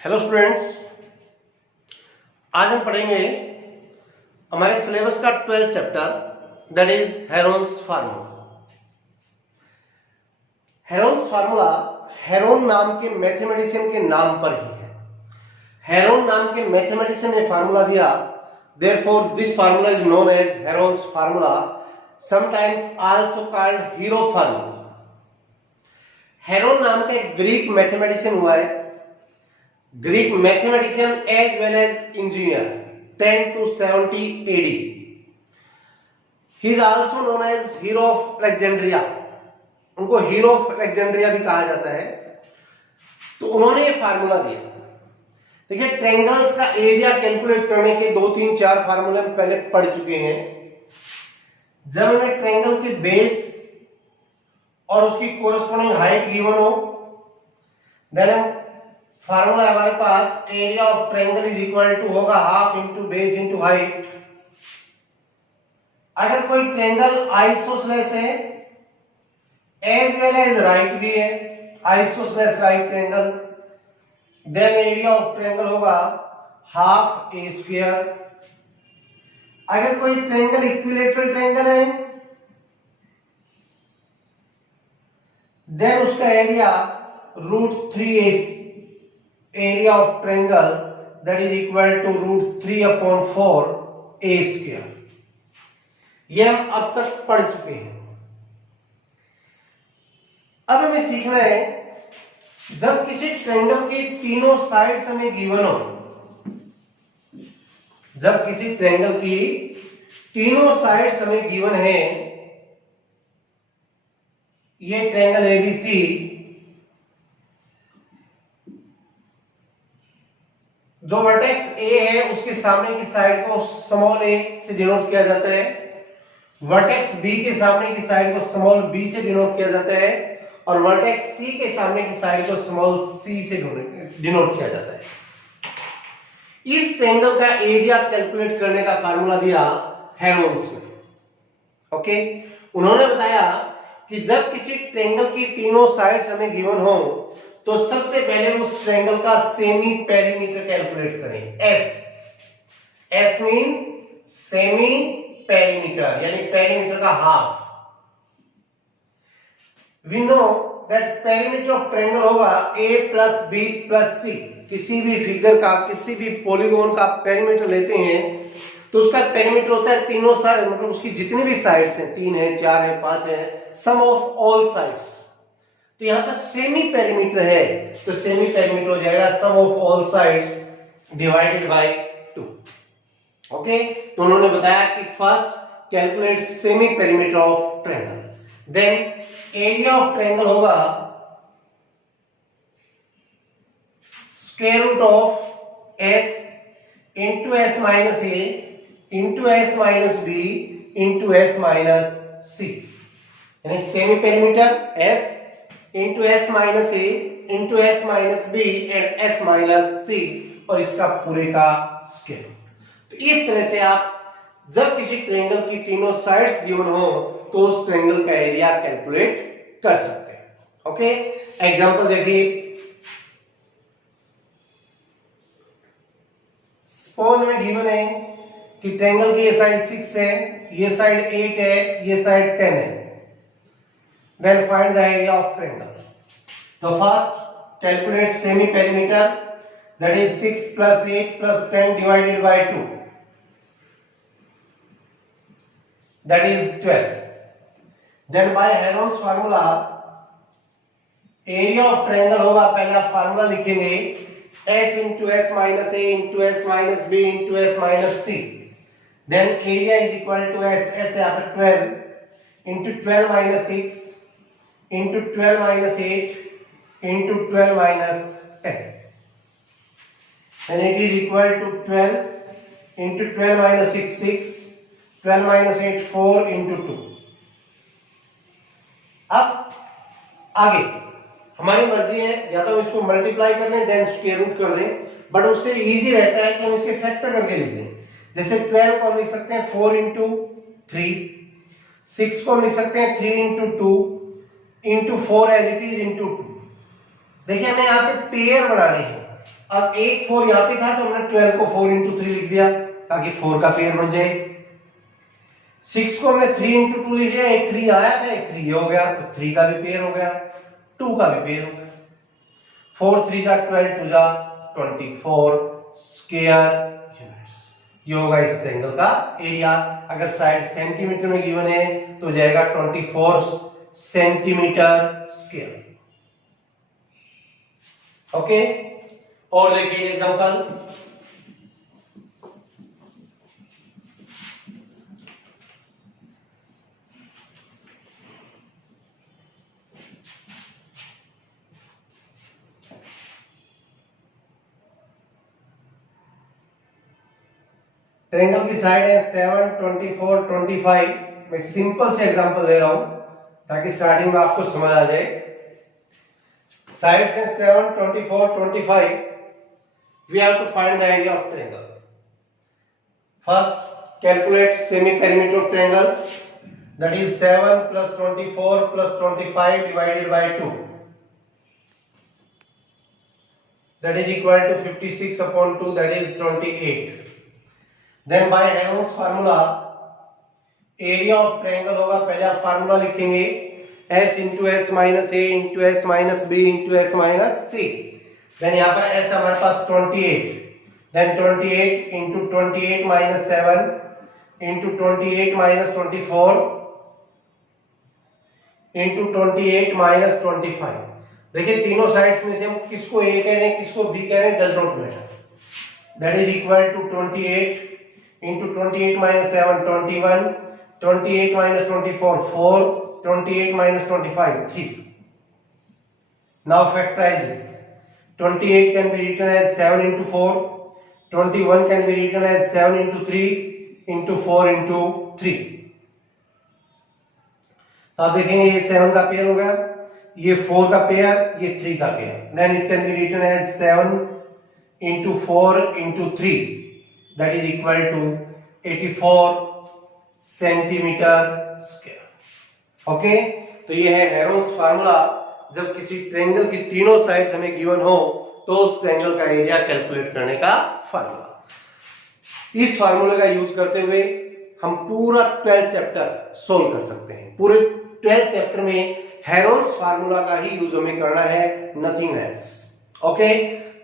Hello students, आज हम पढ़ेंगे हमारे सिलेबस का 12th chapter that is Heron's formula. Heron's formula Heron नाम के मैथमेटिशियन के नाम पर ही है। हेरोन नाम के मैथमेटिशियन ने फार्मूला दिया, therefore this formula is known as Heron's formula, sometimes also called Hero formula. Heron नाम का एक ग्रीक मैथमेटिशियन हुआ है, Greek mathematician as well as engineer, 10 to 70 AD. He is also known as hero of Alexandria. उनको hero of Alexandria भी कहा जाता है। तो उन्होंने ये फार्मूला दिया। देखिए, ट्रायंगल्स का एरिया कैलकुलेट करने के 2, 3, 4 फार्मूले हम पहले पढ़ चुके हैं। जब हमें ट्रायंगल के बेस और उसकी कोरस्पोंडिंग हाइट गिवन हो, देन हम फार्मूला हमारे पास area of triangle is equal to होगा half into base into height. अगर कोई ट्रायंगल आइसोसेलेस है एज वेल एज राइट भी है, isosceles right triangle, then area of triangle होगा हाफ ए स्क्वायर। अगर कोई ट्रायंगल इक्विलैटरल ट्रायंगल है, देन उसका area √3 area of triangle that is equal to √3/4 A square. ये हम अब तक पढ़ चुके हैं। अब हमें सीखना है, जब किसी ट्रायंगल की तीनों साइड्स हमें गिवन हो, जब किसी ट्रायंगल की तीनों साइड्स हमें गिवन है, ये ट्रायंगल एबीसी, जो वर्टेक्स ए है उसके सामने की साइड को स्मॉल ए से डिनोट किया जाता है, वर्टेक्स बी के सामने की साइड को स्मॉल बी से डिनोट किया जाता है, और वर्टेक्स सी के सामने की साइड को स्मॉल सी से डिनोट किया जाता है। इस ट्रायंगल का एरिया कैलकुलेट करने का फार्मूला दिया हेरोन्स ने। ओके, उन्होंने बताया कि जब किसी ट्रायंगल की तीनों साइड्स हमें गिवन हो, तो सबसे पहले उस ट्रायंगल का सेमी पेरीमीटर कैलकुलेट करें। एस मीन सेमी पेरीमीटर, यानी पेरीमीटर का half. We know that perimeter of triangle होगा a plus b plus c. किसी भी फिगर का, किसी भी पॉलीगॉन का पेरीमीटर लेते हैं तो उसका पेरीमीटर होता है तीनों साइड, मतलब उसकी जितनी भी साइड्स हैं, 3 है, 4 है, 5 है, सम ऑफ ऑल साइड्स। तो यहां पर सेमी पेरीमीटर है, तो सेमी पेरीमीटर हो जाएगा sum of all sides divided by 2। Okay, तो उन्होंने बताया कि first calculate semi perimeter of triangle, then area of triangle होगा square root of s into s minus a into s minus b into s minus c, यानी semi perimeter s into s minus a into s minus b and s minus c, और इसका पूरे का square. तो इस तरह से आप जब किसी ट्रायंगल की तीनों साइड्स गिवन हो तो उस ट्रायंगल का एरिया कैलकुलेट कर सकते हैं। ओके, एग्जांपल देखिए, सपोज में गिवन है कि ट्रायंगल की ये साइड 6 है, ये साइड 8 है, ये साइड 10 है, then find the area of triangle. So first calculate semi perimeter, that is 6 plus 8 plus 10 divided by 2, that is 12. Then by Heron's formula area of triangle होगा, पहले आप फार्मूला लिखेंगे s into s minus a into s minus b into s minus c, then area is equal to s यहाँ पे 12 into 12 minus 6 into 12 minus 8 into 12 minus 10, and it is equal to 12 into 12 minus 6 6, 12 minus 8 4 into 2। अब आगे हमारी मर्जी है, या तो इसको मल्टीप्लाई कर लें देन स्क्वायर रूट कर दें, बट उससे इजी रहता है कि हम इसके फैक्टर करके लिख दें। जैसे 12 को हम लिख सकते हैं 4 into 3, 6 को हम लिख सकते हैं 3 into 2 into 4 as it is into 2। देखिए, हमें यहाँ पे पेयर बनाने हैं, अब एक 4 यहाँ पे था तो हमने 12 को 4 इंटू 3 लिख दिया ताकि 4 का पेयर बन जाए। 6 को हमने 3 इंटू 2 लिख दिया, एक 3 आया था, एक 3 हो गया, तो 3 का भी पेयर हो गया, 2 का भी पेयर हो गया। 4 3 जा 12, 2 जा 24 स्क्वायर यूनिट्स। ये होगा इस ट्रायंगल का एरिया। अगर साइड सेंटीमीटर में गिवन है तो जाएगा 24 सेंटीमीटर स्क्वायर। ओके, और देखिए एग्जांपल। ट्रायंगल की साइड है 7 24 25। मैं सिंपल से एग्जांपल दे रहा हूं ताकि स्टार्टिंग में आपको समझ आ जाए। साइड से 7 24 25 we have to find the area of triangle. First calculate semi perimeter of triangle, that is 7 plus 24 plus 25 divided by 2, that is equal to 56 upon 2, that is 28. Then by Heron's formula area of triangle होगा, पहले आप formula लिखेंगे s into s minus a into s minus b into s minus c। Then यहाँ पर s हमारे पास 28, then 28 into 28 minus 7 into 28 minus 24 into 28 minus 25। देखिए तीनों साइड्स में से हम किसको a कह रहे हैं किसको b कह रहे हैं, does not matter. That is equal to 28 into 28 minus 7 21, 28 minus 24 4, 28 minus 25 3। Now factorize this. 28 can be written as 7 into 4, 21 can be written as 7 into 3 into 4 into 3। तो आप देखेंगे ये 7 का पेयर हो गया, ये 4 का पेयर, ये 3 का pair. Then it can be written as 7 into 4 into 3, that is equal to 84 centimetre square. Okay, तो ये है हेरोन्स फार्मूला। जब किसी ट्रायंगल की तीनों साइड्स हमें गिवन हो तो उस ट्रायंगल का एरिया कैलकुलेट करने का फार्मूला। इस फार्मूले का यूज करते हुए हम पूरा 12th चैप्टर सोल्व कर सकते हैं। पूरे 12th चैप्टर में हेरोन्स फार्मूला का ही यूज हमें करना है, नथिंग एल्स। ओके,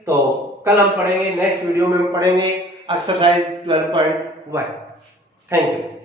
तो कल हम पढ़ेंगे, नेक्स्ट वीडियो में हम पढ़ेंगे एक्सरसाइज 12.1। Thank you.